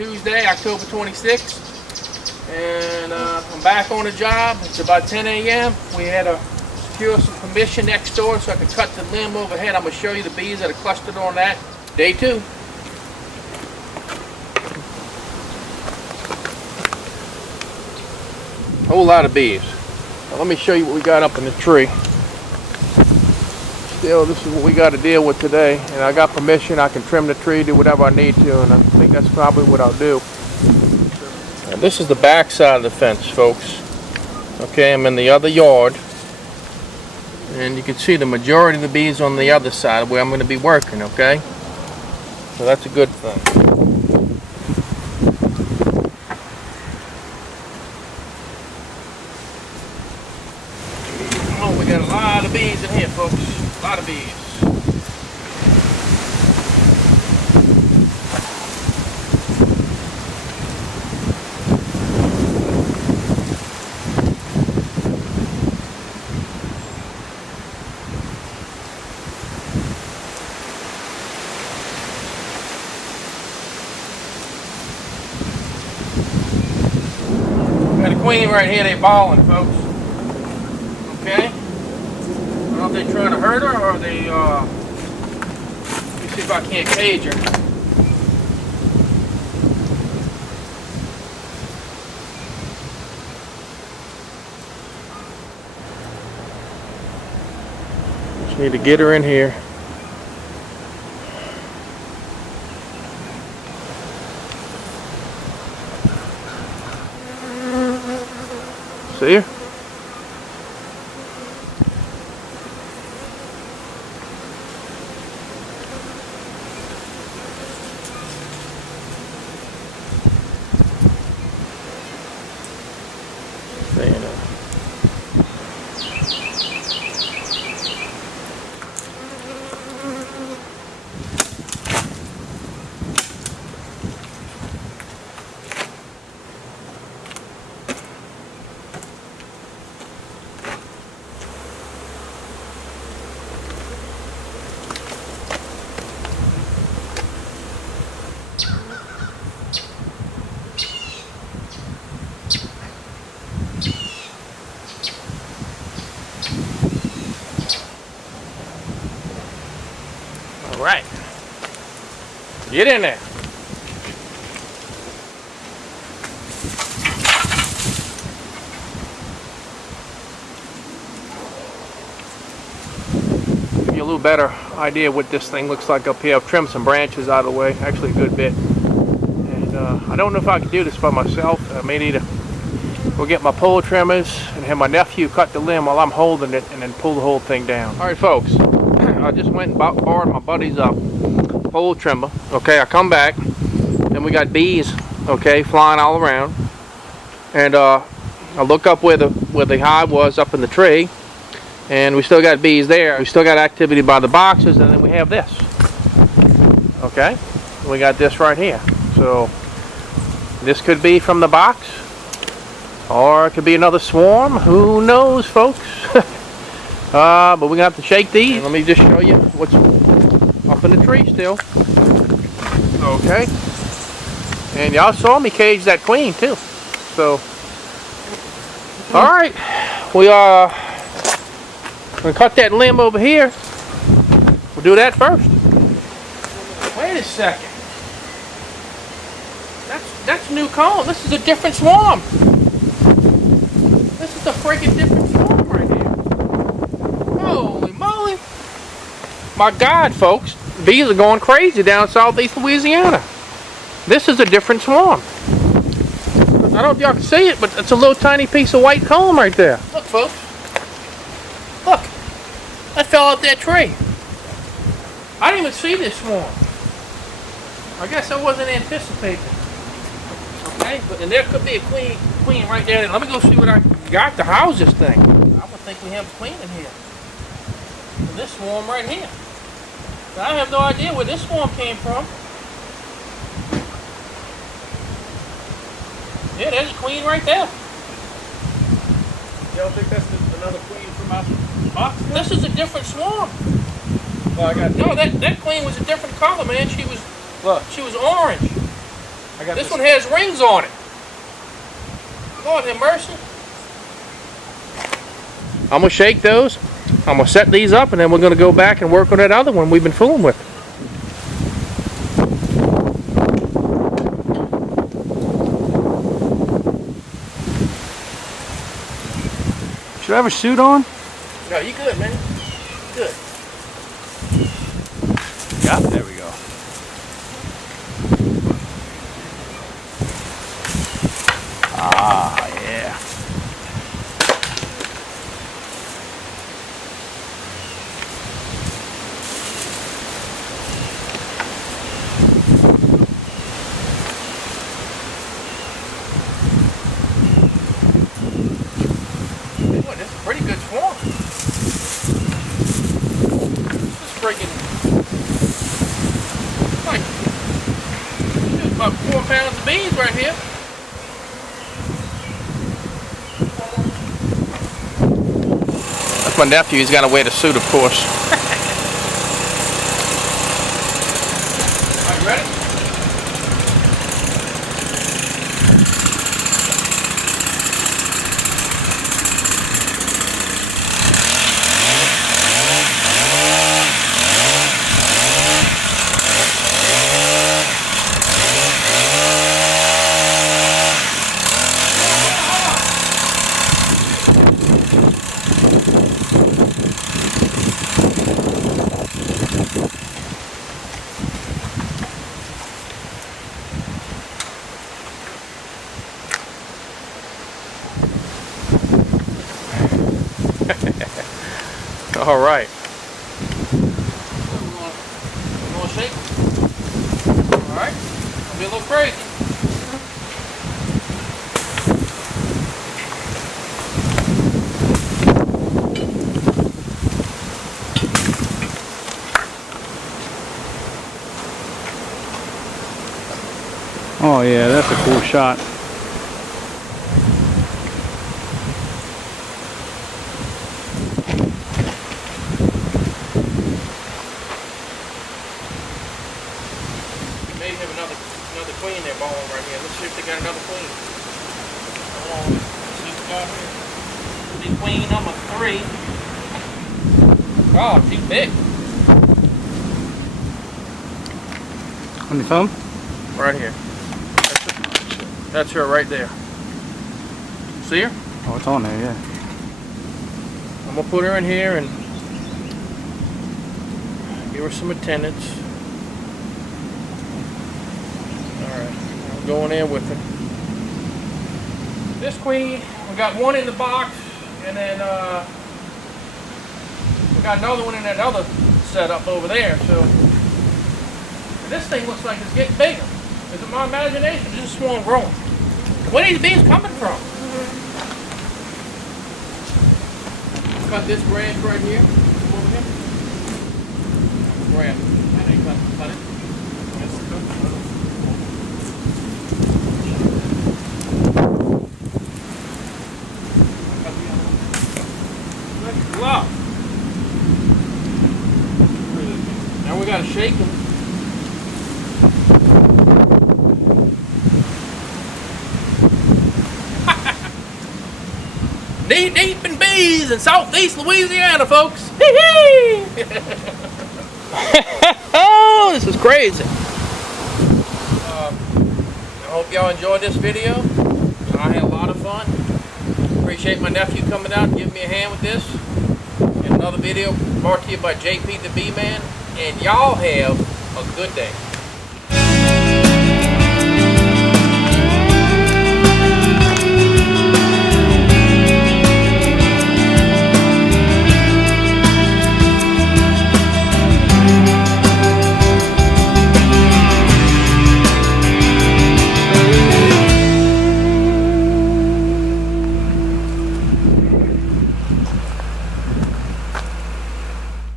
Tuesday, October 26th. And I'm back on the job. It's about 10 a.m. We had to secure some permission next door so I could cut the limb overhead. I'm going to show you the bees that are clustered on that. Day 2. Whole lot of bees. Now let me show you what we got up in the tree. Still, this is what we got to deal with today. And I got permission. I can trim the tree, do whatever I need to, and I think that's probably what I'll do. Now, this is the back side of the fence, folks. Okay, I'm in the other yard. And you can see the majority of the bees on the other side where I'm going to be working, okay? So that's a good thing. Oh, we got a lot of bees in here, folks. A lot of bees. Got a queen right here, they balling, folks. Okay? I don't know if they're trying to hurt her or they, let me see if I can't cage her. Just need to get her in here. See her? Staying up. All right, get in there. Give you a little better idea what this thing looks like up here. I've trimmed some branches out of the way, actually a good bit. And I don't know if I can do this by myself. I may need to go get my pole trimmers and have my nephew cut the limb while I'm holding it and then pull the whole thing down. All right, folks. I just went and borrowed my buddy's pole trimmer. Okay, I come back and we got bees, okay, flying all around. And I look up where the hive was up in the tree, and we still got bees there. We still got activity by the boxes, and then we have this. Okay, we got this right here. So this could be from the box, or it could be another swarm. Who knows, folks? But we're gonna have to shake these. And let me just show you what's up in the tree still. Okay. And y'all saw me cage that queen too. So, all right, we are gonna cut that limb over here. We'll do that first. Wait a second. That's new comb. This is a different swarm. This is a freaking different swarm right here. Holy moly. My God, folks. Bees are going crazy down southeast Louisiana. This is a different swarm. I don't know if y'all can see it, but it's a little tiny piece of white comb right there. Look, folks. Look. That fell out that tree. I didn't even see this swarm. I guess I wasn't anticipating. Okay, and there could be a queen right there. Let me go see what I got to house this thing. I would think we have a queen in here. And this swarm right here. I have no idea where this swarm came from. Yeah, there's a queen right there. Y'all think that's another queen from our box? This is a different swarm. Well, I got no, that queen was a different color, man. She was look. She was orange. This one has rings on it. Lord have mercy. I'm gonna shake those. I'm gonna set these up, and then we're gonna go back and work on that other one we've been fooling with. Should I have a suit on? No, you good, man. Good. Yeah, there we go. Ah, yeah. Boy, this is a pretty good swarm. This is freaking like about 4 pounds of beans right here. That's my nephew. He's got to wear the suit, of course. Are you ready? All right. You want to shake? All right. It'll be a little crazy. Oh yeah, that's a cool shot. May have another queen there balling right here. Let's see if they got another queen. Hold on. Let's see what we got here. The queen number 3. Oh, she's big. On your thumb? Right here. That's her right there. See her? Oh, it's on there, yeah. I'm gonna put her in here and give her some attendance. Alright, I'm going in with her. This queen, we got one in the box, and then we got another one in that other setup over there. So this thing looks like it's getting bigger. Is it my imagination? This is swarm growing. Where are these bees coming from? Cut this branch right here. Over here. Branch. I ain't cut it. Wow. Now we gotta shake them. Knee deep in bees in southeast Louisiana, folks. Oh, this is crazy. I hope y'all enjoyed this video. I had a lot of fun. Appreciate my nephew coming out and giving me a hand with this. And another video brought to you by JP the Bee Man. And y'all have a good day.